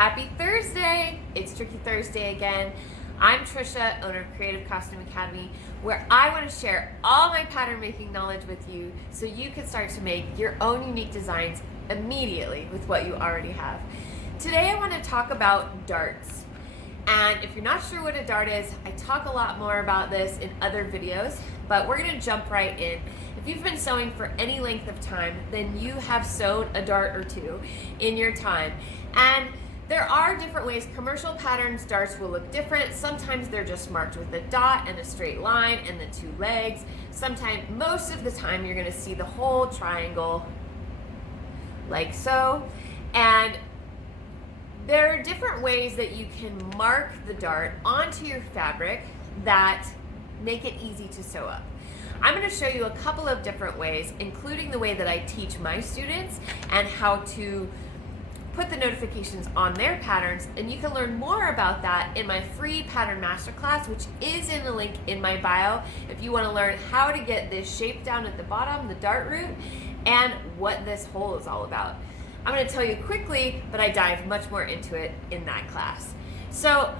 Happy Thursday! It's Tricky Thursday again. I'm Trisha, owner of Creative Costume Academy, where I want to share all my pattern making knowledge with you so you can start to make your own unique designs immediately with what you already have. Today I want to talk about darts. And if you're not sure what a dart is, I talk a lot more about this in other videos, but we're going to jump right in. If you've been sewing for any length of time, then you have sewed a dart or two in your time. And there are different ways. Commercial patterns darts will look different. Sometimes they're just marked with a dot and a straight line and the two legs. Sometimes, most of the time, you're going to see the whole triangle like so. And there are different ways that you can mark the dart onto your fabric that make it easy to sew up. I'm going to show you a couple of different ways, including the way that I teach my students and how to put the notifications on their patterns, and you can learn more about that in my free pattern masterclass, which is in the link in my bio if you want to learn how to get this shape down at the bottom, the dart root, and what this hole is all about. I'm going to tell you quickly, but I dive much more into it in that class. So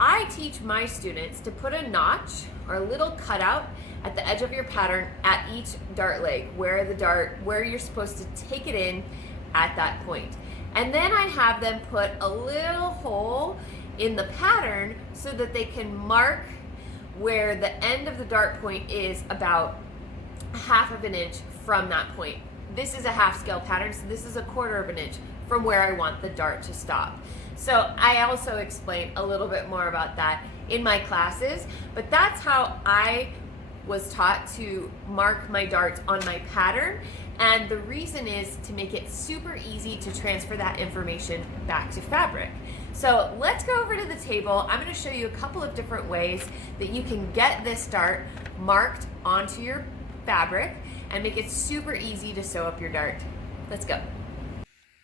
I teach my students to put a notch or a little cutout at the edge of your pattern at each dart leg, where you're supposed to take it in at that point. And then I have them put a little hole in the pattern so that they can mark where the end of the dart point is about 1/2 of an inch from that point. This is a half scale pattern, so this is 1/4 of an inch from where I want the dart to stop. So I also explain a little bit more about that in my classes, but that's how I was taught to mark my darts on my pattern. And the reason is to make it super easy to transfer that information back to fabric. So let's go over to the table. I'm going to show you a couple of different ways that you can get this dart marked onto your fabric and make it super easy to sew up your dart. Let's go.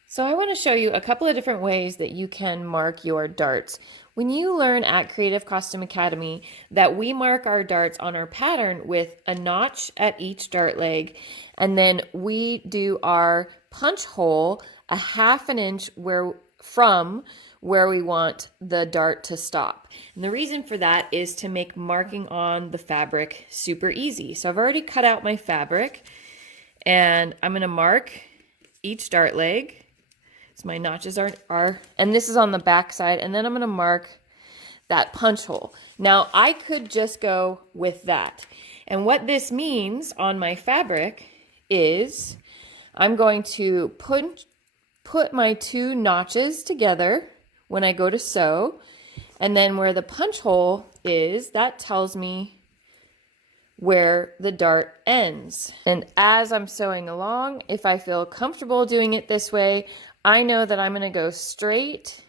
So I want to show you a couple of different ways that you can mark your darts. When you learn at Creative Costume Academy that we mark our darts on our pattern with a notch at each dart leg, and then we do our punch hole 1/2 an inch from where we want the dart to stop. And the reason for that is to make marking on the fabric super easy. So I've already cut out my fabric, and I'm going to mark each dart leg. So my notches are, and this is on the back side, and then I'm going to mark that punch hole. Now I could just go with that. And what this means on my fabric is I'm going to put my two notches together when I go to sew, and then where the punch hole is, that tells me where the dart ends. And as I'm sewing along, if I feel comfortable doing it this way, I know that I'm going to go straight,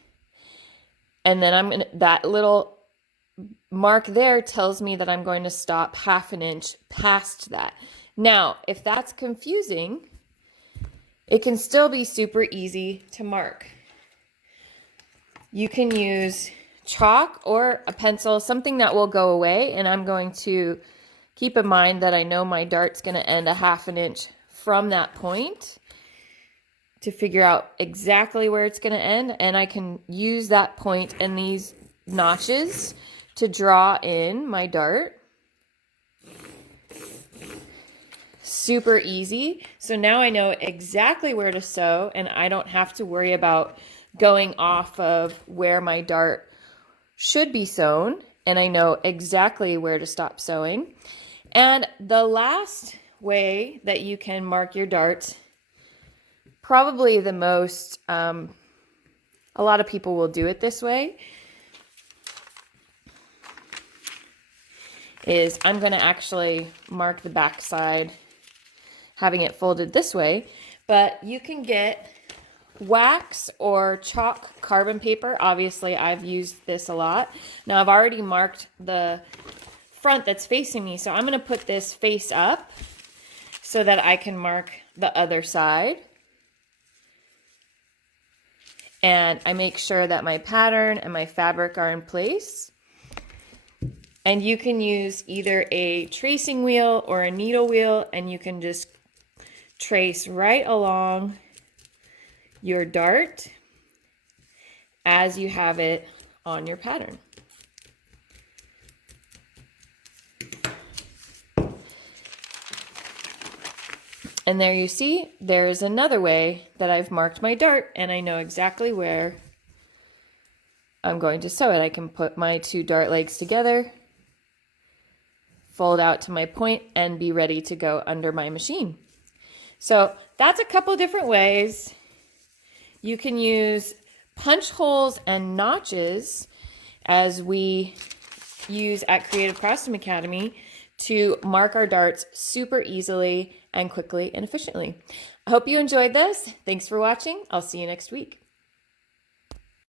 and then that little mark there tells me that I'm going to stop 1/2 an inch past that. Now, if that's confusing, it can still be super easy to mark. You can use chalk or a pencil, something that will go away, and I'm going to keep in mind that I know my dart's going to end 1/2 an inch from that point to figure out exactly where it's going to end, and I can use that point and these notches to draw in my dart. Super easy. So now I know exactly where to sew, and I don't have to worry about going off of where my dart should be sewn, and I know exactly where to stop sewing. And the last way that you can mark your darts, probably the most, a lot of people will do it this way, is I'm going to actually mark the back side having it folded this way, but you can get wax or chalk carbon paper. Obviously I've used this a lot. Now I've already marked the front that's facing me, so I'm going to put this face up so that I can mark the other side. And I make sure that my pattern and my fabric are in place. And you can use either a tracing wheel or a needle wheel, and you can just trace right along your dart as you have it on your pattern. And there you see, there's another way that I've marked my dart, and I know exactly where I'm going to sew it. I can put my 2 dart legs together, fold out to my point, and be ready to go under my machine. So that's a couple different ways. You can use punch holes and notches, as we use at Creative Costume Academy, to mark our darts super easily and quickly and efficiently. I hope you enjoyed this. Thanks for watching. I'll see you next week.